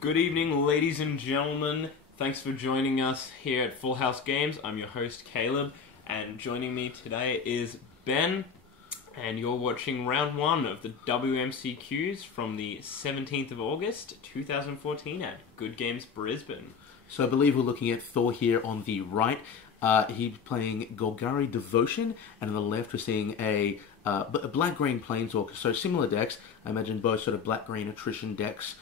Good evening, ladies and gentlemen. Thanks for joining us here at Full House Games. I'm your host, Caleb, and joining me today is Ben, and you're watching round one of the WMCQs from the 17th of August, 2014 at Good Games Brisbane. So I believe we're looking at Thor here on the right. He's playing Golgari Devotion, and on the left we're seeing a black-green Planeswalker. So similar decks. I imagine both sort of black-green attrition decks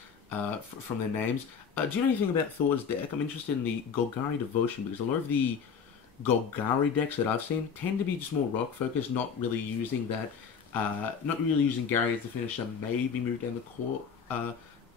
from their names. Do you know anything about Thor's deck? I'm interested in the Golgari Devotion because a lot of the Golgari decks that I've seen tend to be just more rock focused, not really using that, not really using Gary as the finisher. Maybe move down the court,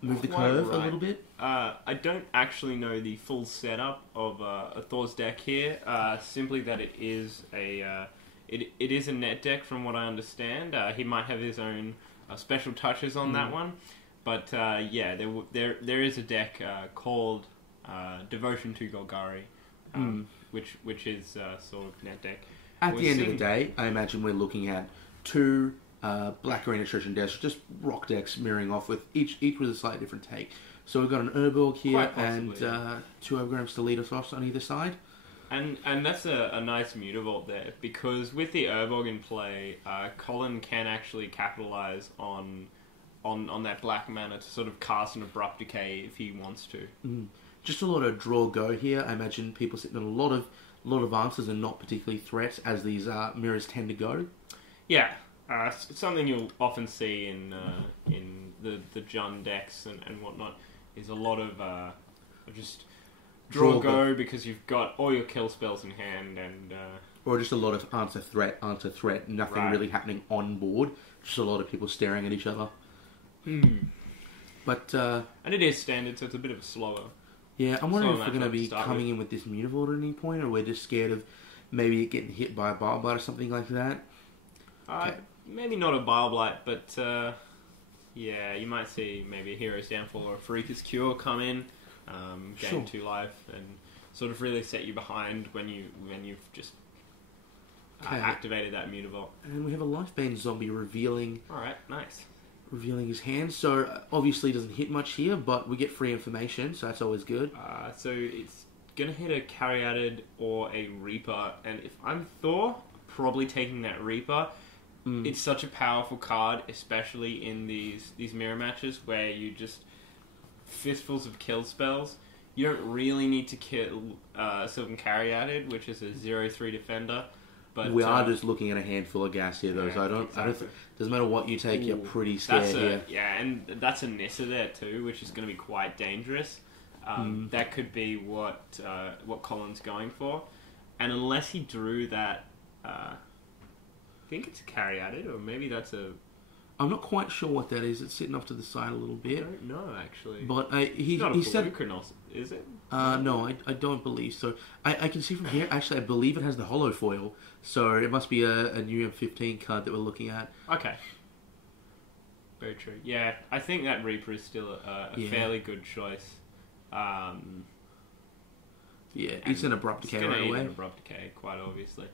move the curve a little bit. I don't actually know the full setup of a Thor's deck here. Simply that it is it is a net deck from what I understand. He might have his own special touches on that one. But yeah, there is a deck called Devotion to Golgari, which is sort of net deck. At the end of the day, I imagine we're looking at two black-green attrition decks, just rock decks mirroring off with each with a slightly different take. So we've got an Urborg here and two Ograms to lead us off on either side. And that's a nice Mutavault there, because with the Urborg in play, Colin can actually capitalize on that black mana to sort of cast an Abrupt Decay if he wants to. Just a lot of draw go here. I imagine people sitting on a lot of answers and not particularly threats as these mirrors tend to go. Yeah, something you'll often see in the Jund decks and whatnot is a lot of just draw go because you've got all your kill spells in hand and or just a lot of answer threat, nothing really happening on board. Just a lot of people staring at each other. But and it is standard, so it's a bit of a slower. Yeah, I'm wondering if we're going to be coming in with this Mutavault at any point, or we're just scared of maybe getting hit by a Bile Blight or something like that. Maybe not a Bile Blight, but yeah, you might see maybe a Hero's Downfall or a Pharika's Cure come in, gain 2 life, and sort of really set you behind when you've just activated that Mutavault. And we have a Lifebane Zombie revealing. All right, nice. Revealing his hand, so obviously doesn't hit much here, but we get free information, so that's always good. So it's gonna hit a Caryatid or a Reaper, and if I'm Thor, probably taking that Reaper. It's such a powerful card, especially in these mirror matches where you just fistfuls of kill spells. You don't really need to kill Sylvan Caryatid, which is a 0/3 defender. But we are just looking at a handful of gas here, though. Yeah, so I don't think, doesn't matter what you take, you're pretty scared here. Yeah, and that's a Nissa there too, which is going to be quite dangerous. That could be what Colin's going for, and unless he drew that, I think it's a Caryatid, or maybe that's a. I'm not quite sure what that is. It's sitting off to the side a little bit. I don't know, actually. But he said... is it? No, I don't believe so. I can see from here, actually, I believe it has the hollow foil. So it must be a new M15 card that we're looking at. Okay. Very true. Yeah, I think that Reaper is still a fairly good choice. Yeah, it's an Abrupt Decay right away. An Abrupt Decay, quite obviously.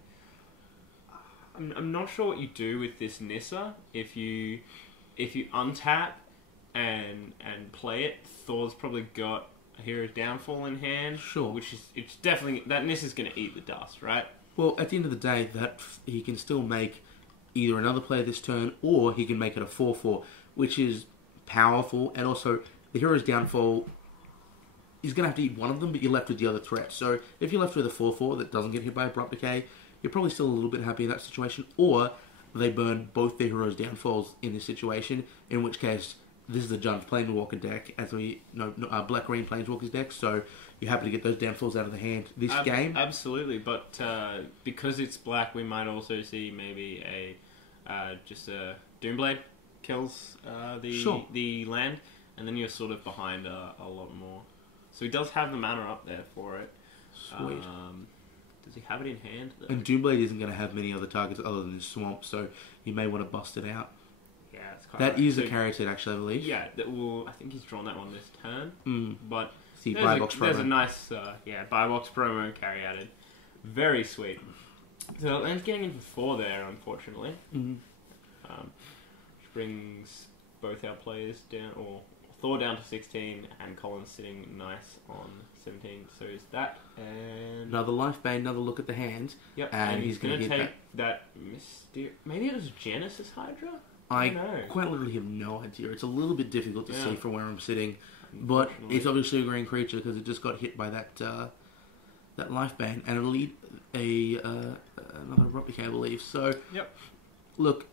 I'm not sure what you do with this Nissa. If you untap and play it, Thor's probably got a Hero's Downfall in hand. Sure. Which is, it's definitely, that Nissa's going to eat the dust, right? Well, at the end of the day, that he can still make either another play this turn, or he can make it a 4/4, which is powerful, and also the Hero's Downfall, he's going to have to eat one of them, but you're left with the other threat. So if you're left with a 4/4 that doesn't get hit by Abrupt Decay, you're probably still a little bit happy in that situation, or they burn both their Hero's Downfalls in this situation, in which case this is a Jund Planeswalker deck, as we know, black-green Planeswalkers deck, so you're happy to get those downfalls out of the hand this game. Absolutely, but because it's black, we might also see maybe just a Doomblade kills the land, and then you're sort of behind a lot more. So he does have the mana up there for it. Sweet. Does he have it in hand, though? And Doomblade isn't going to have many other targets other than Swamp, so you may want to bust it out. Yeah, it's quite that is a Caryatid, actually, I believe. Yeah, I think he's drawn that one this turn. But see, there's a nice buy box promo Caryatid. Very sweet. So and getting into 4 there, unfortunately. Which brings both our players down, or Thor down to 16, and Colin's sitting nice on 17. So is that and Another life bane, another look at the hand. yep, and he's going to take that maybe it was Genesis Hydra. I don't know. quite literally have no idea. It's a little bit difficult to Yeah. see from where I'm sitting, but it's obviously a green creature because it just got hit by that that life bane, and it'll eat another replica, I believe. So, yep. Look,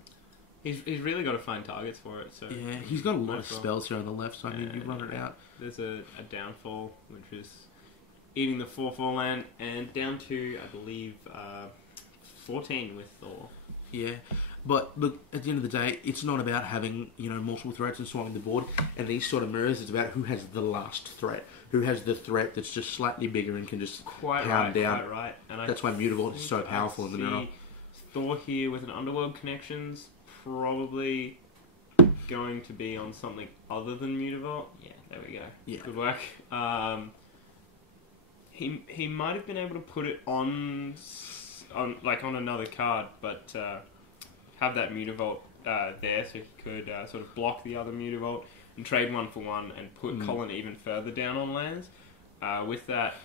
He's really got to find targets for it. So yeah, he's got a lot of well. spells here on the left. So I mean, you run it out. There's a downfall, which is eating the 4/4 land, and down to I believe 14 with Thor. Yeah, but look, at the end of the day, it's not about having, multiple threats and swapping the board and these sort of mirrors. It's about who has the last threat, who has the threat that's just slightly bigger and can just pound down. Quite right. And that's why Mutavault is so powerful in the mirror. Thor here with an Underworld Connections, probably going to be on something other than Mutavault. Yeah, there we go. Yeah. Good work. He might have been able to put it on another card, but have that Mutavault there, so he could sort of block the other Mutavault and trade 1 for 1 and put Colin even further down on lands. With that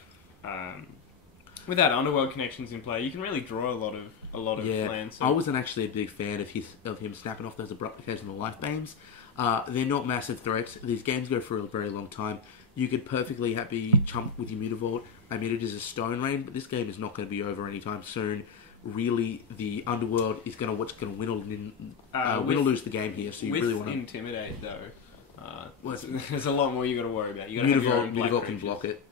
Underworld Connections in play, you can really draw a lot of lands. So. I wasn't actually a big fan of him snapping off those abrupt decades and the life banes. They're not massive threats. These games go for a very long time. You could perfectly happy chump with your Mutavault. I mean, it is a stone rain, but this game is not going to be over anytime soon. Really, the Underworld is going to win or lose the game here. So you really want to Intimidate though. There's a lot more you got to worry about. You got to have your own Mutavault can block it.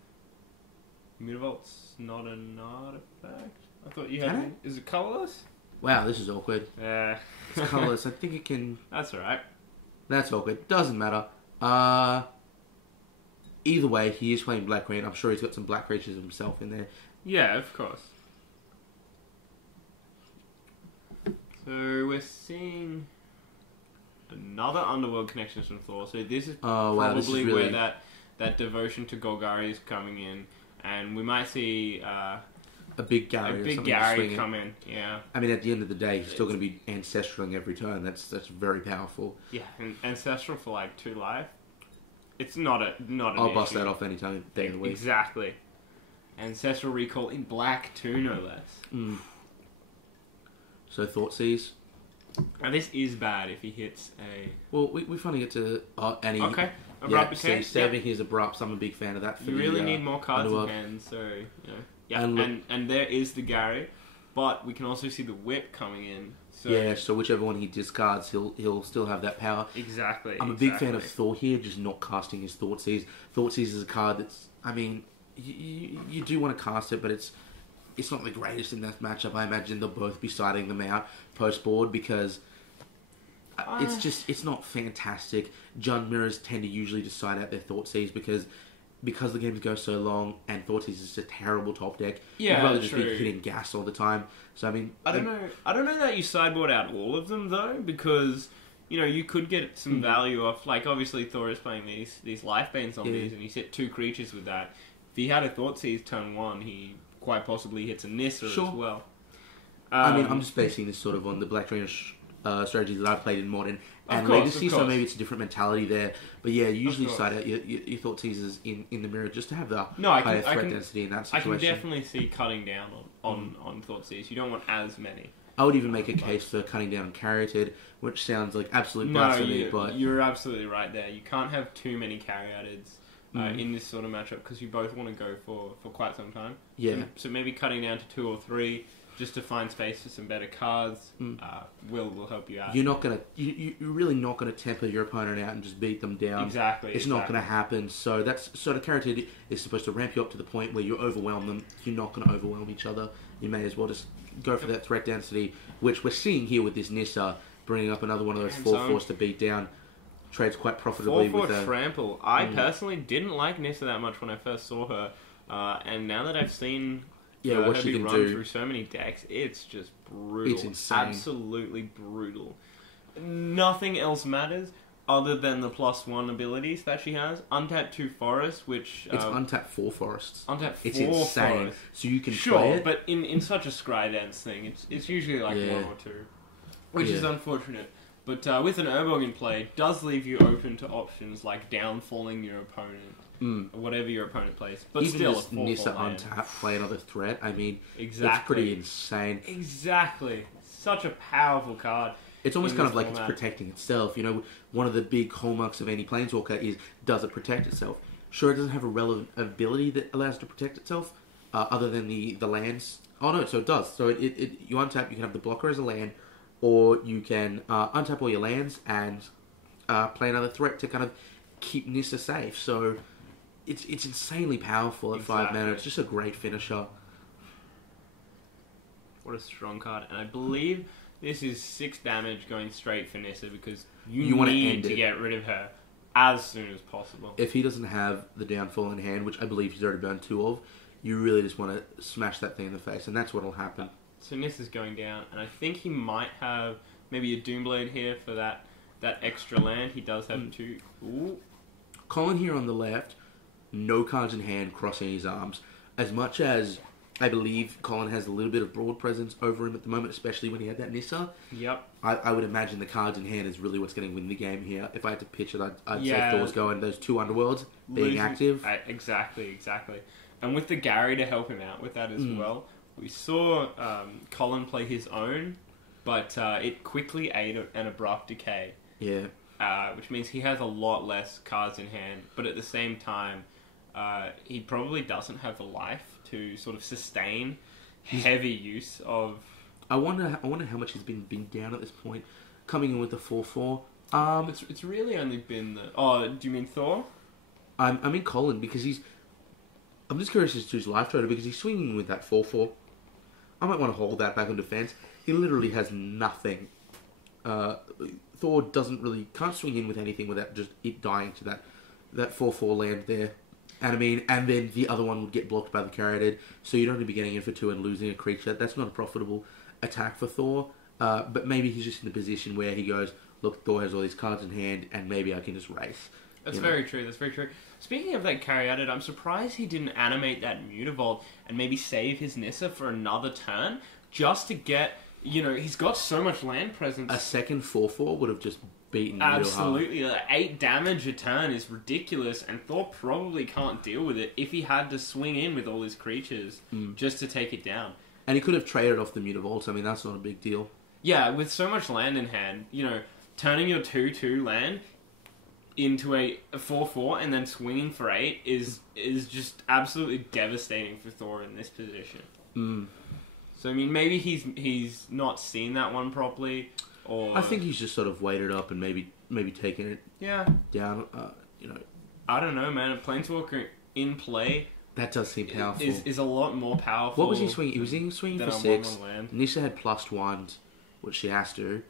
Mutavault's not an artifact. I thought you had. Is it colorless? Wow, this is awkward. Yeah, it's colorless. I think it can. That's alright. That's awkward. Doesn't matter. Either way, he is playing black green. I'm sure he's got some black creatures himself in there. Yeah, of course. So we're seeing another Underworld Connections from Thor. So this is probably where that devotion to Golgari is coming in, and we might see a big Gary come in. Yeah. I mean, at the end of the day, he's still going to be ancestraling every turn. That's very powerful. Yeah, and ancestral for like 2 life. It's not an I'll bust issue. that off any time day of the week. Exactly. Ancestral recall in black too, no less. So Thoughtseize. Now this is bad if he hits a... Well, we finally get to any... Okay. Abrupt decay. Saving his abrupts. I'm a big fan of that. You really need more cards in hand, so, Yeah, and there is the Gary, but we can also see the Whip coming in. So yeah, so whichever one he discards, he'll still have that power. Exactly. I'm a big fan of Thor here, just not casting his Thoughtseize. Thoughtseize is a card that's... I mean, you do want to cast it, but it's not the greatest in that matchup. I imagine they'll both be siding them out post-board because it's not fantastic. Jund mirrors tend to usually just side out their Thoughtseize because the games go so long and Thoughtseize is just a terrible top deck. Yeah, you'd rather just be hitting gas all the time. So I mean, I don't know that you sideboard out all of them though, because you could get some value off. Like obviously Thor is playing these Lifebane zombies, and he hit 2 creatures with that. If he had a Thoughtseize turn 1, he quite possibly hits a Nissa as well. I mean, I'm just basing this sort of on the Black Dragon strategies that I've played in Modern and Legacy, so maybe it's a different mentality there. But yeah, usually side out your Thoughtseizes in the mirror just to have the higher threat density in that situation. I can definitely see cutting down on Thoughtseize. You don't want as many. I would even make a case for cutting down on Caryatid, which sounds like absolute blasphemy. But you're absolutely right there. You can't have too many Caryatids in this sort of matchup because you both want to go for quite some time. Yeah. So maybe cutting down to 2 or 3 just to find space for some better cards will help you out. You're really not gonna temper your opponent out and just beat them down. Exactly. It's not gonna happen. So the Caryatid is supposed to ramp you up to the point where you overwhelm them. You're not gonna overwhelm each other. You may as well just go for that threat density, which we're seeing here with this Nissa, bringing up another one of those 4/4s to beat down. Trades quite profitably 4/4 with a trample. I personally didn't like Nissa that much when I first saw her, and now that I've seen what her she can run do through so many decks, it's just brutal. It's insane. Absolutely brutal. Nothing else matters other than the +1 abilities that she has. Untap 2 forests, which it's untap 4 forests. Untap 4 it's insane. forests. So you can play it, but in such a Scry Dance thing, it's usually like 1 or 2, which is unfortunate. But with an Urborg in play, it does leave you open to options like downfalling your opponent, or whatever your opponent plays. But Even still, just a 4/4 Nissa land. untap, play another threat. I mean, Exactly. it's pretty insane. Exactly. Such a powerful card. It's almost in kind this of like format. it's protecting itself. You know, one of the big hallmarks of any Planeswalker is, does it protect itself? Sure, it doesn't have a relevant ability that allows it to protect itself, other than the lands. Oh no, so it does. So you untap, you can have the blocker as a land, or you can untap all your lands and play another threat to kind of keep Nissa safe. So it's insanely powerful at 5 mana. It's just a great finisher. What a strong card. And I believe this is 6 damage going straight for Nissa because you You wanna need end to it. get rid of her as soon as possible. If he doesn't have the downfall in hand, which I believe he's already burned 2 of, you really just want to smash that thing in the face, and that's what'll happen. So Nissa's going down, and I think he might have maybe a Doomblade here for that extra land. He does have 2. Ooh. Colin here on the left, no cards in hand, crossing his arms. As much as I believe Colin has a little bit of broad presence over him at the moment, especially when he had that Nissa, Yep. I would imagine the cards in hand is really what's going to win the game here. If I had to pitch it, I'd Yeah. say Thor's going those 2 Underworlds, being Losing- active. Exactly. And with the Gary to help him out with that as well, we saw Colin play his own, but it quickly ate an Abrupt Decay. Yeah. Which means he has a lot less cards in hand, but at the same time, he probably doesn't have the life to sort of sustain heavy use of... I wonder how much he's been down at this point, coming in with the 4/4. It's really only been the... Oh, do you mean Thor? I'm in Colin because I'm just curious as to his life total because he's swinging with that 4/4. I might want to hold that back on defense. He literally has nothing. Thor can't swing in with anything without just it dying to that 4/4 land there. And then the other one would get blocked by the Caryatid, so you'd only be getting in for 2 and losing a creature. That's not a profitable attack for Thor. But maybe he's just in a position where he goes, look, Thor has all these cards in hand, and maybe I can just race. That's very true. Speaking of that Caryatid, I'm surprised he didn't animate that Mutavault and maybe save his Nissa for another turn just to get... You know, he's got so much land presence. A second 4/4 would have just beaten real hard. Absolutely. 8 damage a turn is ridiculous, and Thor probably can't deal with it if he had to swing in with all his creatures just to take it down. And he could have traded off the Mutavault. I mean, that's not a big deal. Yeah, with so much land in hand, you know, turning your 2/2 land into a 4/4 and then swinging for 8 is just absolutely devastating for Thor in this position. So I mean, maybe he's not seen that one properly, or I think he's just sort of weighted up and maybe taken it down. I don't know, man. A Planeswalker in play That does seem powerful. is a lot more powerful. What was he swinging? He was swinging than for a 6. 1/1 land. Nisha had +1, which she has to.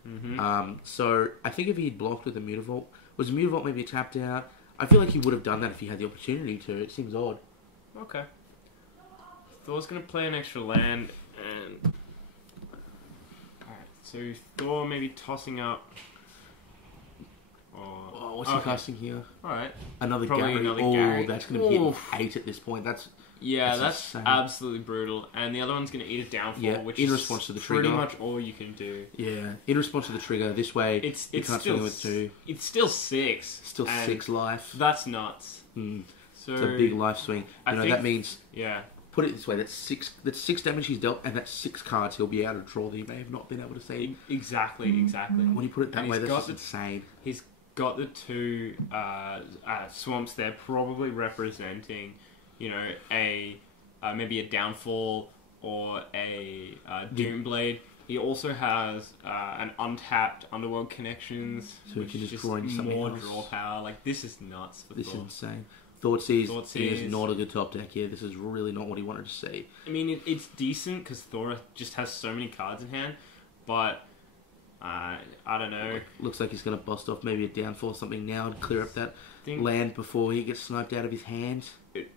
So I think if he'd blocked with the Mutavault, was the Mutavault maybe tapped out? I feel like he would have done that if he had the opportunity to. It seems odd. Okay. Thor's gonna play an extra land, and alright, so Thor maybe tossing up. Oh, what's he casting here? Alright. Another Probably Gary. another Oh, Gary. that's going to be hit 8 at this point. That's That's insane. absolutely brutal. And the other one's going to eat a downfall, which in is response to the pretty trigger. much all you can do. Yeah, in response to the trigger. This way, It's you can't still swing with 2. It's still 6. Still and 6 life. That's nuts. So It's a big life swing. You know, think- that means, yeah. put it this way, that's 6 damage he's dealt, and that's 6 cards he'll be able to draw that he may have not been able to see. Exactly. When you put it that And way, he's that's got just insane. He's got the 2 swamps there, probably representing, you know, a maybe a downfall or a Doomblade. He also has an untapped Underworld Connections, So he which can is just draw into something more else. draw power. Like, this is nuts for This is Thor. insane. Thoughtseize Thoughtseizes. is not a good top deck here. This is really not what he wanted to see. I mean, it's decent because Thor just has so many cards in hand, but I don't know. Looks like he's going to bust off maybe a downfall or something now and clear up that Think- land before he gets sniped out of his hand.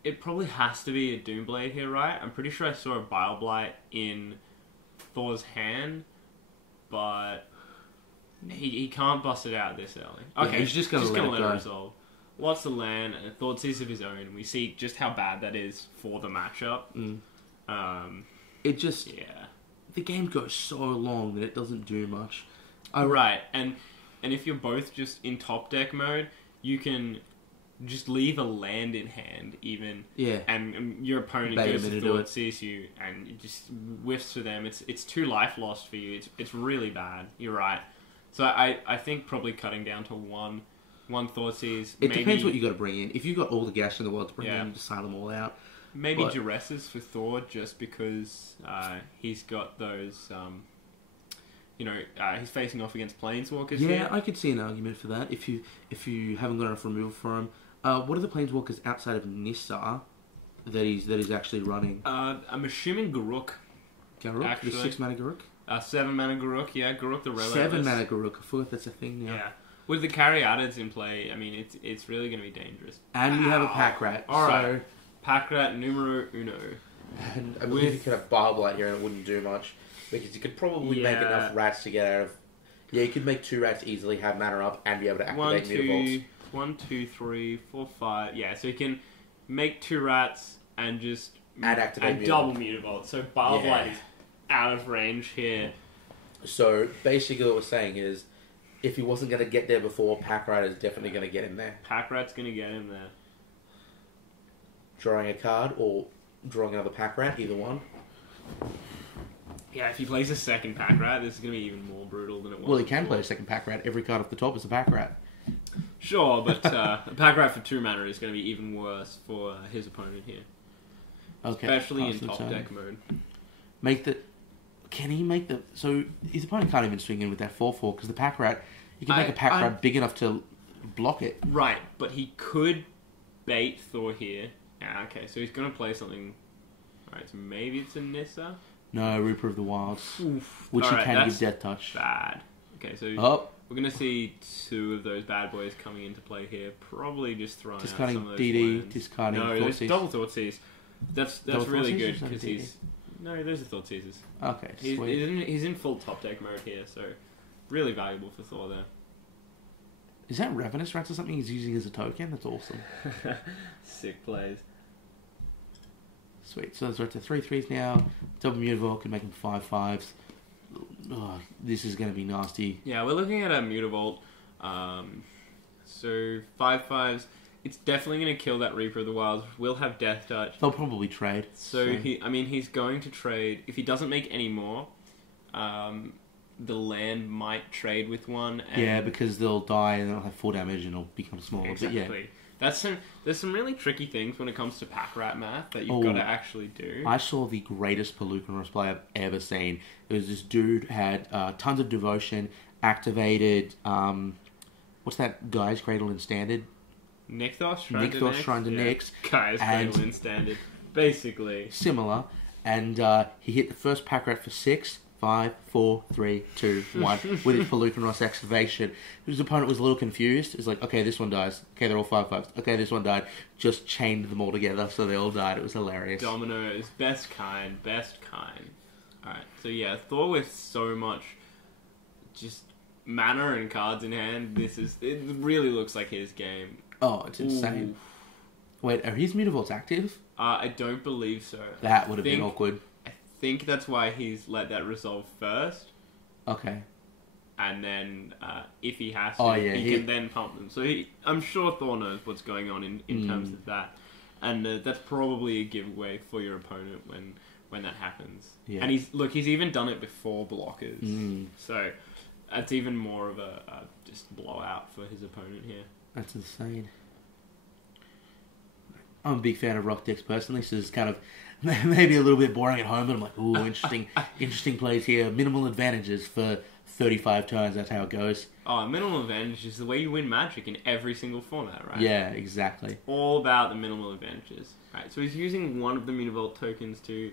It probably has to be a Doomblade here, right? I'm pretty sure I saw a Bile Blight in Thor's hand, but he can't bust it out this early. Okay, he's just gonna let it go. resolve. Lots of land and a Thoughtseize of his own, and we see just how bad that is for the matchup. It just... Yeah. The game goes so long that it doesn't do much. Right, and if you're both just in top deck mode, you can just leave a land in hand, even. Yeah. And your opponent goes to Thor, sees you, and it just whiffs for them. It's 2 life lost for you. It's really bad. You're right. So I think probably cutting down to one Thor sees. It depends what you got to bring in. If you've got all the gas in the world to bring in, you just sign them all out. Maybe Duresses for Thor, just because he's got those. He's facing off against Planeswalkers. Yeah, I could see an argument for that. If you haven't got enough removal for him, what are the Planeswalkers outside of Nissa that he's actually running? I'm assuming Garruk. Garruk, the 6 mana Garruk. 7 mana Garruk. Yeah, Garruk the Relentless. 7 mana Garruk. I forgot that's a thing now. Yeah. With the Caryatids in play, I mean, it's really going to be dangerous. And you have a Pack Rat. Alright. Pack Rat numero uno. And I believe you could have Barblight here and it wouldn't do much. Because you could probably make enough rats to get out of... Yeah, you could make 2 rats easily, have mana up, and be able to activate Mutavaults. 1, 2, 3, 4, 5... Yeah, so you can make 2 rats and just... And double Mutavault. So Barblight is out of range here. So, basically what we're saying is, if he wasn't going to get there before, Pack Rat is definitely going to get him there. Pack Rat's going to get him there. Drawing a card, or drawing another Pack Rat, either one. Yeah, if he plays a second Pack Rat, this is going to be even more brutal than it was. Well, he can play a second Pack Rat. Every card off the top is a Pack Rat. Sure, but a Pack Rat for 2 mana is going to be even worse for his opponent here. Okay. Especially in top deck mode. Can he make the... So, his opponent can't even swing in with that 4/4, because the Pack Rat... You can make a Pack Rat big enough to block it. Right, but he could bait Thor here. Yeah, okay, so he's going to play something... Alright, so maybe it's a Nissa? No, Reaper of the Wilds. Oof. Which he can give Death Touch. Bad. Okay, so we're going to see 2 of those bad boys coming into play here. Probably just throwing out some of those DD, discarding No, there's double Thoughtseize. That's really good, because he's... No, those are Thoughtseizes. Okay, he's in full top deck mode here, so really valuable for Thor there. Is that Ravenous Rats or something he's using as a token? That's awesome. Sick plays. Sweet. So those are to 3/3s now. Double Mutavault can make them 5/5s. Oh, this is going to be nasty. Yeah, we're looking at a Mutavault. So 5/5s. It's definitely going to kill that Reaper of the Wilds. We'll have Death Touch. They'll probably trade. So he's going to trade. If he doesn't make any more, the land might trade with one. And because they'll die and they'll have 4 damage and it'll become smaller. Exactly. But There's some really tricky things when it comes to Pack Rat math that you've got to actually do. I saw the greatest Pelucan play I've ever seen. It was this dude had tons of devotion, activated. What's that guy's Cradle in Standard? Nykthos Shrine to Nyx. Guy's Cradle in Standard. Basically. Similar. And he hit the first Pack Rat for 6. 5, 4, 3, 2, 1 with his Pelucan activation. His opponent was a little confused. It's like, okay, this one dies. Okay, they're all 5/5s. Okay, this one died. Just chained them all together so they all died. It was hilarious. Dominoes, best kind. Alright, so yeah, Thor with so much just mana and cards in hand, it really looks like his game. Oh, it's insane. Ooh. Wait, are his Mutavaults active? I don't believe so. That would have been awkward. I think that's why he's let that resolve first. Okay. And then, if he has to, he can then pump them. So I'm sure Thor knows what's going on in terms of that. And that's probably a giveaway for your opponent when that happens. Yeah. And he's even done it before blockers. So that's even more of a just blowout for his opponent here. That's insane. I'm a big fan of rock decks personally, so it's kind of maybe a little bit boring at home, but I'm like, ooh, interesting plays here. Minimal advantages for 35 turns, that's how it goes. Oh, minimal advantage is the way you win Magic in every single format, right? Yeah, exactly. All about the minimal advantages. Right, so he's using one of the Mutavault tokens to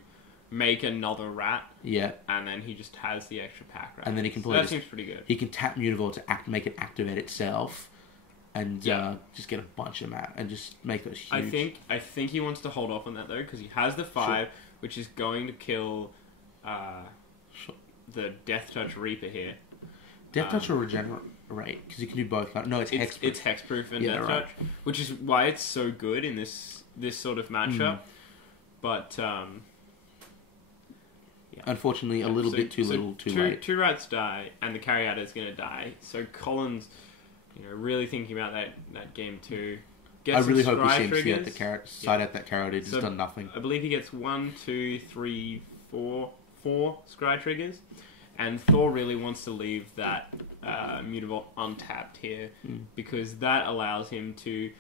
make another rat. Yeah. And then he just has the extra Pack Rat. And then he can that seems pretty good. He can tap Mutavault to make it activate itself. And just get a bunch of mat and just make those huge. I think he wants to hold off on that though, because he has the 5, which is going to kill the Death Touch Reaper here. Death Touch or Regenerate, because you can do both. No, it's Hexproof. It's Hexproof and Death Touch, which is why it's so good in this sort of matchup. But Unfortunately, a little bit too little, too late. Two rats die, and the Carriata is going to die. So Colin's, really thinking about that game too. I really hope we see him see out the side out that Carriata. It's done nothing. I believe he gets 1, 2, 3, 4 scry triggers. And Thor really wants to leave that Mutavault untapped here because that allows him to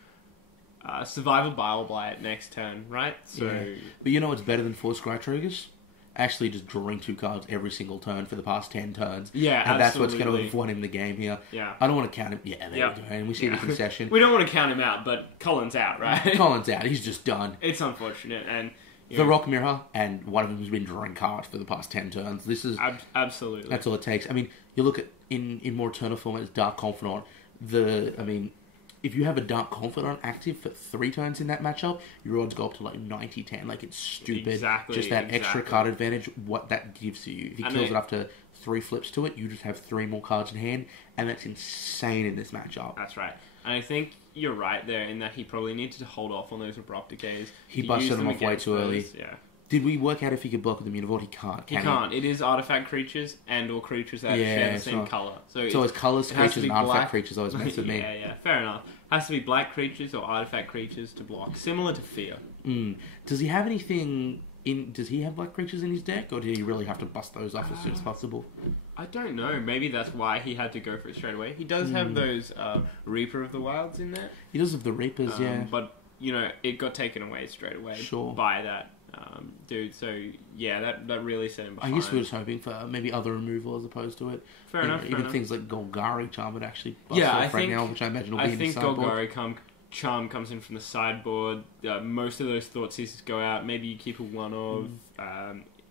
survive a Bile Blight next turn, right? So, But you know what's better than 4 Scry Triggers? Actually just drawing 2 cards every single turn for the past 10 turns. Yeah, and that's what's going to have won him the game here. Yeah. I don't want to count him. Yeah, there we go. And we see the concession. We don't want to count him out, but Colin's out, right? Colin's out. He's just done. It's unfortunate. And the Rock Mirror, and one of them has been drawing cards for the past 10 turns. This is... Absolutely. That's all it takes. I mean, you look at, in more Eternal formats, Dark Confidant, if you have a Dark Confidant active for 3 turns in that matchup, your odds go up to like 90-10. Like, it's stupid. Exactly. Just that extra card advantage, what that gives to you. If he kills it after 3 flips to it, you just have 3 more cards in hand, and that's insane in this matchup. That's right. And I think you're right there in that he probably needed to hold off on those Abrupt Decays. He busted them off way too early. Yeah. Did we work out if he could block with the Mutavault? He can't. He can't. It is artifact creatures and or creatures that share the same colour. So it's colours, creatures, and artifact creatures always mess with me. Yeah, fair enough. Has to be black creatures or artifact creatures to block. Similar to Fear. Does he have anything... Does he have black creatures in his deck, or do he really have to bust those off as soon as possible? I don't know. Maybe that's why he had to go for it straight away. He does have those Reaper of the Wilds in there. He does have the Reapers, But, it got taken away straight away by that dude. So, yeah, that really set him behind. I guess we were just hoping for maybe other removal as opposed to it. Fair enough. Even things like Golgari Charm would actually bust off right now, which I imagine will be in the sideboard. I think Golgari Charm comes in from the sideboard. Most of those Thought Seizers go out. Maybe you keep a one of,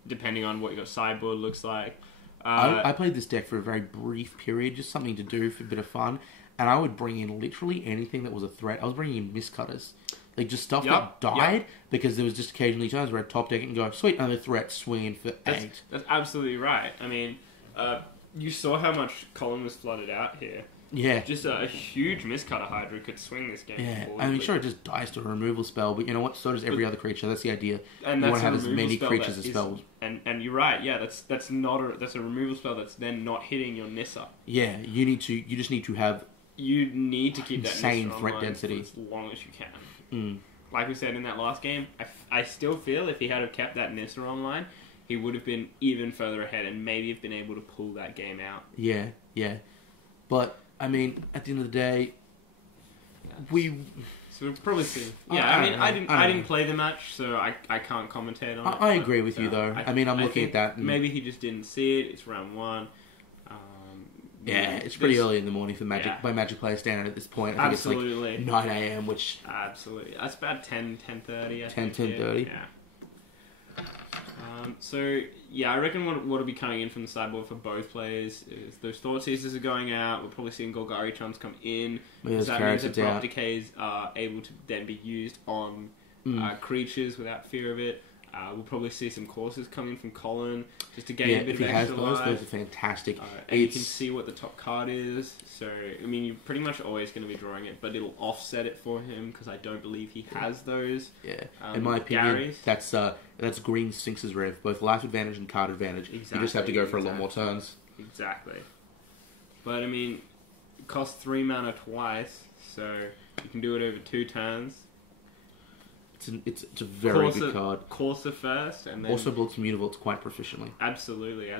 depending on what your sideboard looks like. I played this deck for a very brief period, just something to do for a bit of fun, and I would bring in literally anything that was a threat. I was bringing in Mistcutters. Like, just stuff that died, because there was just occasionally times where I'd top deck it and go, sweet, another threat, swing in for 8. That's absolutely right. I mean, you saw how much Colin was flooded out here. Yeah. Just a huge Mistcutter Hydra could swing this game. Yeah, I mean, sure, it just dies to a removal spell, but you know what? So does every other creature. That's the idea. And you want to have as many creatures as spells. And you're right. Yeah, that's a removal spell that's then not hitting your Nissa. Yeah, you just need to have. You need to keep that insane Nissa threat density for as long as you can. Like we said in that last game, I still feel if he had kept that Nissa online, he would have been even further ahead and maybe have been able to pull that game out. Yeah. But I mean, at the end of the day, so we'll probably see. Yeah, I didn't play the match, so I can't commentate on it. I agree with you though. I'm looking at that. Maybe he just didn't see it. It's round 1. It's pretty early in the morning for Magic by Magic Player Standard at this point. I think it's like 9 a.m, which absolutely that's about 10:30. 10:30. Yeah. So yeah, I reckon what will be coming in from the sideboard for both players is those Thought Seizers are going out. We're probably seeing Golgari Charms come in. That means that Abrupt Decays are able to then be used on creatures without fear of it. We'll probably see some courses coming from Colin just to gain a bit of extra life. Those are fantastic. And you can see what the top card is. So, I mean, you're pretty much always going to be drawing it, but it'll offset it for him because I don't believe he has those. Yeah, in my opinion, that's green Sphinx's Rev, both life advantage and card advantage. Exactly, you just have to go for a lot more turns. Exactly. But, I mean, it costs 3 mana twice, so you can do it over 2 turns. It's a very good card. Courser first, and then also builds Mutavaults quite proficiently. Absolutely.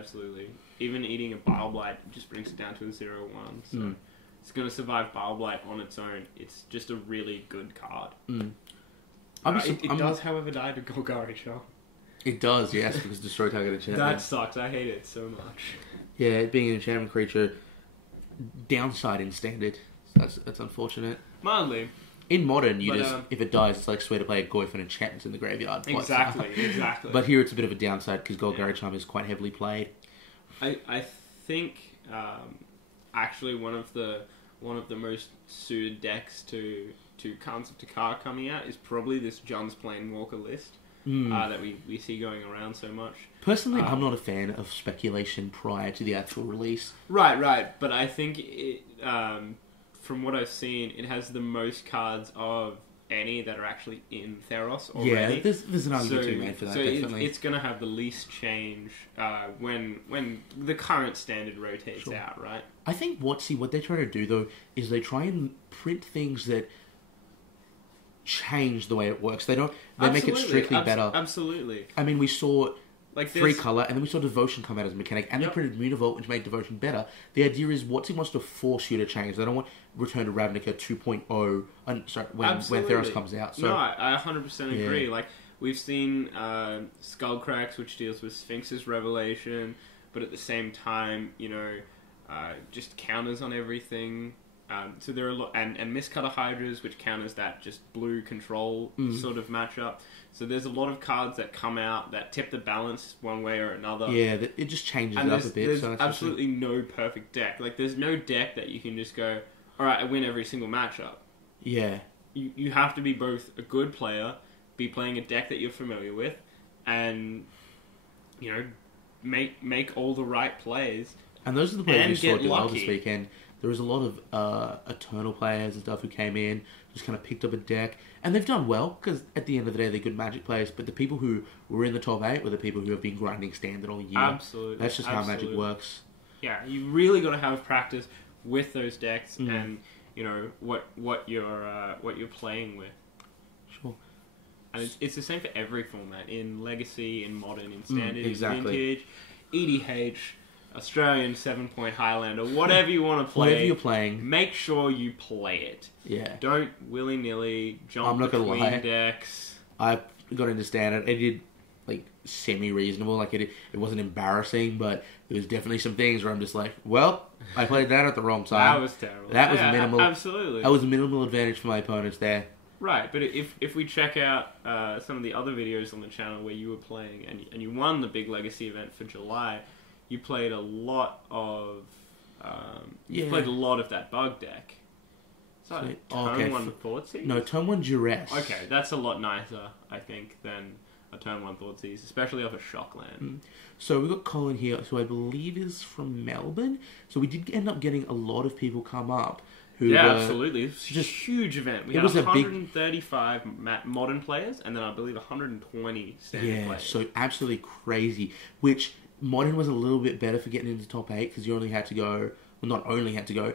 Even eating a Bile Blight just brings it down to a 0/1. So it's going to survive Bile Blight on its own. It's just a really good card. It does, however, die to Golgari Charm. It does, yes, because destroy target enchantment. That sucks. I hate it so much. Yeah, it being an enchantment creature, downside in standard. That's unfortunate. Mildly. In Modern, if it dies, it's like swear to play a Goyf and enchantments in the graveyard. Exactly. But here it's a bit of a downside because Golgari Charm is quite heavily played. I think actually one of the most suited decks to Khans of Takar coming out is probably this John's Planewalker list that we see going around so much. Personally, I'm not a fan of speculation prior to the actual release. Right. But I think it, from what I've seen, it has the most cards of any that are actually in Theros already. Yeah, there's an argument to be made for that, so definitely. it's going to have the least change when the current standard rotates out, right? I think what they try to do, though, is they try and print things that change the way it works. They make it strictly better. Absolutely. I mean, we saw like 3-color, and then we saw Devotion come out as a mechanic, and they printed Mutavault, which made Devotion better. The idea is WotC wants to force you to change. They don't want Return to Ravnica 2.0 when Theros comes out. So, no, I 100% agree. Like, we've seen Skullcracks, which deals with Sphinx's revelation, but at the same time, just counters on everything. So there are a lot, and Mistcutter Hydras, which counters that just blue control sort of matchup. So there's a lot of cards that come out that tip the balance one way or another. Yeah, it just changes it up a bit. There's absolutely no perfect deck. Like, there's no deck that you can just go, all right, I win every single matchup. Yeah. You have to be both a good player, be playing a deck that you're familiar with, and, make all the right plays. And those are the players we saw do well this weekend. There was a lot of Eternal players and stuff who came in, just kind of picked up a deck, and they've done well, because at the end of the day, they're good Magic players, but the people who were in the top 8 were the people who have been grinding Standard all year. Absolutely. That's just how Magic works. Yeah, you really got to have practice with those decks, and, what you're playing with. Sure. And it's the same for every format, in Legacy, in Modern, in Standard, exactly. Vintage, EDH... Australian 7-point Highlander, whatever you want to play. Whatever you're playing. Make sure you play it. Yeah. Don't willy-nilly jump between decks. I got into Standard. It did, semi-reasonable. It wasn't embarrassing, but there was definitely some things where I'm just like, well, I played that at the wrong time. That was terrible. That was minimal. Absolutely. That was a minimal advantage for my opponents there. Right, but if we check out some of the other videos on the channel where you were playing and you won the big Legacy event for July... You played a lot of that bug deck. So turn 1 Thoughtseize? No, turn 1 Duress. Okay, that's a lot nicer, I think, than a turn 1 Thoughtseize, especially off a Shockland. So we've got Colin here, who I believe is from Melbourne. So we did end up getting a lot of people come up. Absolutely. It was just a huge event. We had 135 modern players, and then I believe 120 standard players. So absolutely crazy, which... Modern was a little bit better for getting into top 8 because you only had to go... Well, not only had to go...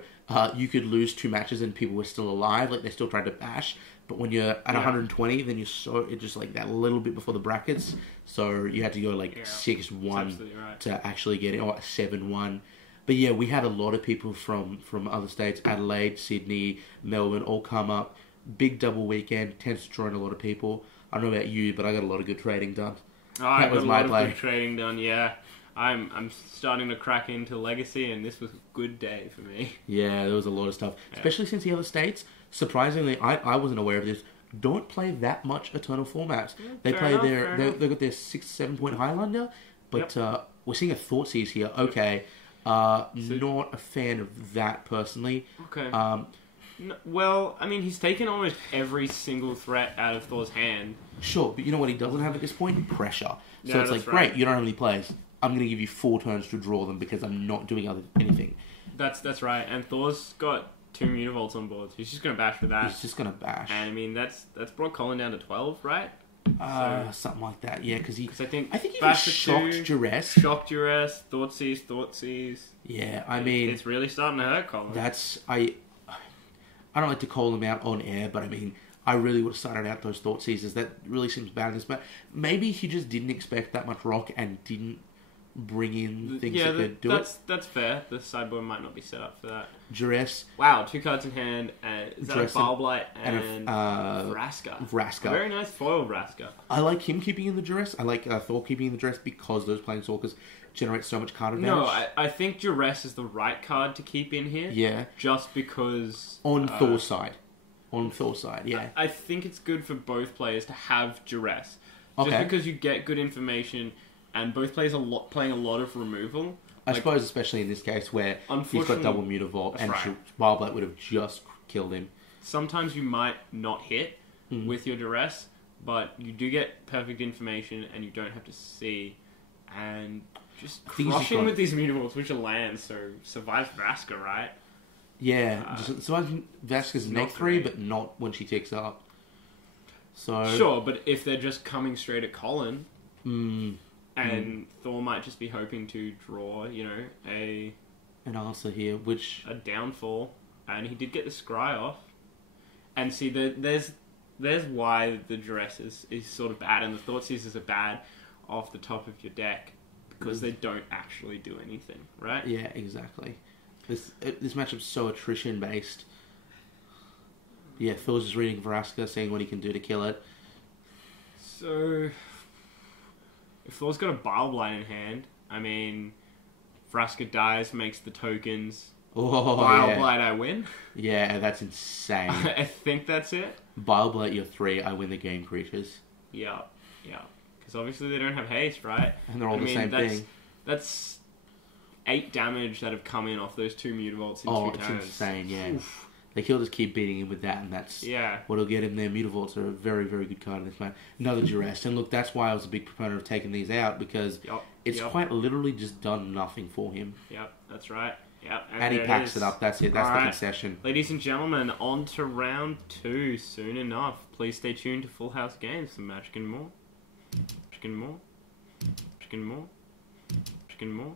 you could lose 2 matches and people were still alive. They still tried to bash. But when you're at 120, then it's just that little bit before the brackets. So you had to go 6-1 to actually get it, or 7-1. But yeah, we had a lot of people from other states. Adelaide, Sydney, Melbourne all come up. Big double weekend. Tends to draw in a lot of people. I don't know about you, but I got a lot of good trading done. I got a lot of good trading done, yeah. I'm starting to crack into Legacy, and this was a good day for me. Yeah, there was a lot of stuff. Yeah. Especially since the other states, surprisingly, I wasn't aware of this, don't play that much Eternal formats. Yeah, they play they got their 6-7-point Highlander, but we're seeing a Thoughtseize here. Okay, not a fan of that personally. Okay. Well, I mean, he's taken almost every single threat out of Thor's hand. Sure, but you know what he doesn't have at this point? Pressure. So it's great, you don't have any plays. I'm going to give you 4 turns to draw them because I'm not doing anything. That's right. And Thor's got 2 Mutavaults on board. He's just going to bash with that. He's just going to bash. And I mean, that's brought Colin down to 12, right? Something like that. Yeah, because I think he shocked Duress. Shocked Duress. Thoughtseize. Yeah, I mean, it's really starting to hurt Colin. I don't like to call him out on air, but I mean, I really would have started out those Thoughtseizes. That really seems bad. But maybe he just didn't expect that much rock and didn't bring in things that could do it. That's fair. The sideboard might not be set up for that. Duress. Wow, 2 cards in hand. Is that a Fireblight and Vraska? Vraska. Very nice foil Vraska. I like him keeping in the Duress. I like Thor keeping in the Duress because those Planeswalkers generate so much card advantage. No, I think Duress is the right card to keep in here. Yeah. Just because... On Thor's side. Yeah. I think it's good for both players to have Duress. Just because you get good information... And both players are playing a lot of removal. I suppose, especially in this case, where he's got double Mutavault, and Wildblight would have just killed him. Sometimes you might not hit with your Duress, but you do get perfect information, and you don't have to see. And just crushing with these Mutavaults, which are lands, so survives Vraska, right? Yeah, survives Vraska's neck 3, but not when she ticks up. So Sure, but if they're just coming straight at Colin, mm, and Thore might just be hoping to draw, you know, an answer here, which a downfall, and he did get the scry off. And see, there's why the duress is sort of bad, and the thought seizures are bad off the top of your deck, because they don't actually do anything, right? yeah, exactly. This matchup's so attrition based. Yeah, Thore's just reading Vraska, seeing what he can do to kill it. So, if Thore's got a Bile Blight in hand, I mean, Vraska dies, makes the tokens. Oh, Bile yeah. Blight, I win. Yeah, that's insane. I think that's it. Bile Blight, you're 3, I win the game, creatures. Yeah. Because obviously they don't have haste, right? And they're all the same thing. That's 8 damage that have come in off those 2 Mutavaults in 2 turns. It's insane, yeah. Oof. They will just keep beating him with that, and that's what'll get him there. Mutavaults are a very, very good card in this match. Another duress. And look, that's why I was a big proponent of taking these out, because it's quite literally just done nothing for him. Yep, that's right. Yep, and he packs it up. That's it. That's the concession. Ladies and gentlemen, on to round 2 soon enough. Please stay tuned to Full House Games for Magic and more. Magic and more. Magic and more. Magic and more.